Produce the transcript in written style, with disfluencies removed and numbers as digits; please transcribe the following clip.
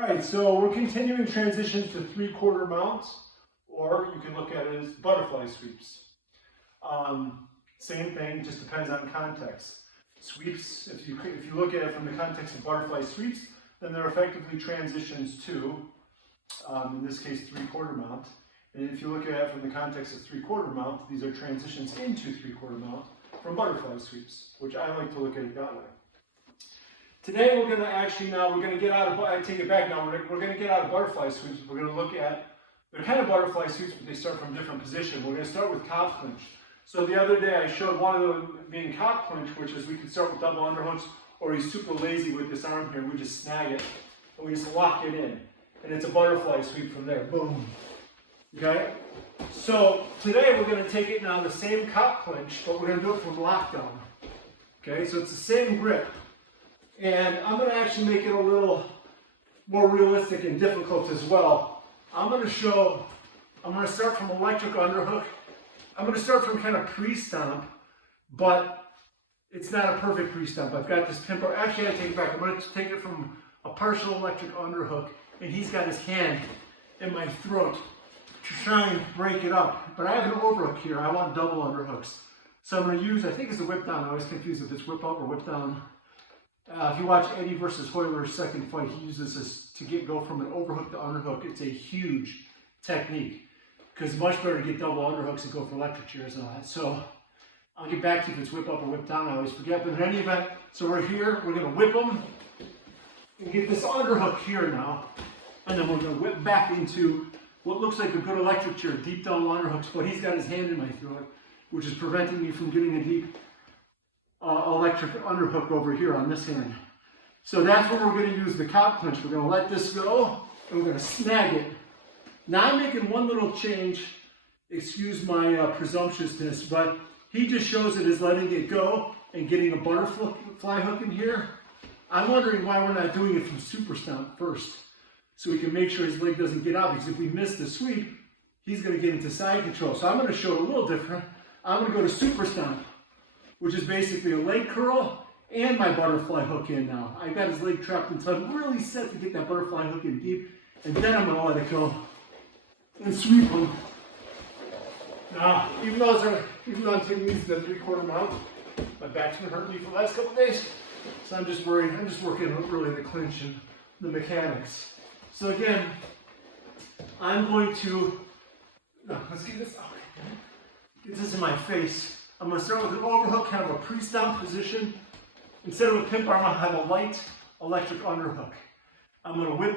Alright, so we're continuing transitions to three-quarter mounts, or you can look at it as butterfly sweeps. Same thing, just depends on context. Sweeps, if you look at it from the context of butterfly sweeps, then they're effectively transitions to, in this case, three-quarter mount. And if you look at it from the context of three-quarter mount, these are transitions into three-quarter mount from butterfly sweeps, which I like to look at it that way. Today we're going to get out of, I take it back now, we're going to get out of butterfly sweeps. We're going to look at, they're kind of butterfly sweeps, but they start from different positions. We're going to start with C.O.P clinch. So the other day I showed one of them being C.O.P clinch, which is we can start with double underhooks, or he's super lazy with this arm here. We just snag it, and we just lock it in. And it's a butterfly sweep from there. Boom. Okay? So today we're going to take it now the same C.O.P clinch, but we're going to do it from lockdown. Okay? So it's the same grip. And I'm going to actually make it a little more realistic and difficult as well. I'm going to start from electric underhook. I'm going to start from kind of pre-stomp, but it's not a perfect pre-stomp. I've got this pin bar. Actually, I take it back. I'm going to take it from a partial electric underhook, and he's got his hand in my throat to try and break it up. But I have an overhook here. I want double underhooks. So I'm going to use, I think it's a whip down. I always confuse if it's whip up or whip down. If you watch Eddie versus Hoyler's second fight, he uses this to go from an overhook to underhook. It's a huge technique because it's much better to get double underhooks and go for electric chairs and all that. So I'll get back to you if it's whip up or whip down. I always forget. But in any event, so we're here. We're going to whip them and get this underhook here now. And then we're going to whip back into what looks like a good electric chair, deep double underhooks. But he's got his hand in my throat, which is preventing me from getting a deep electric underhook over here on this hand. So that's where we're going to use the C.O.P clinch. We're going to let this go, and we're going to snag it. Now I'm making one little change. Excuse my presumptuousness, but he just shows it as letting it go and getting a butterfly hook in here. I'm wondering why we're not doing it from super stomp first, so we can make sure his leg doesn't get out, because if we miss the sweep, he's going to get into side control. So I'm going to show it a little different. I'm going to go to super stomp, which is basically a leg curl and my butterfly hook in now. I got his leg trapped until I'm really set to get that butterfly hook in deep, and then I'm going to let it go and sweep him. Now, even though I'm taking these to the three-quarter mount, my back's been hurting me for the last couple of days, so I'm just worried. I'm just working on really the clinch and the mechanics. So again, I'm going to, let's get this, get this in my face. I'm going to start with an overhook, kind of a pre-stomp position. Instead of a pimp arm, I'll have a light electric underhook. I'm going to whip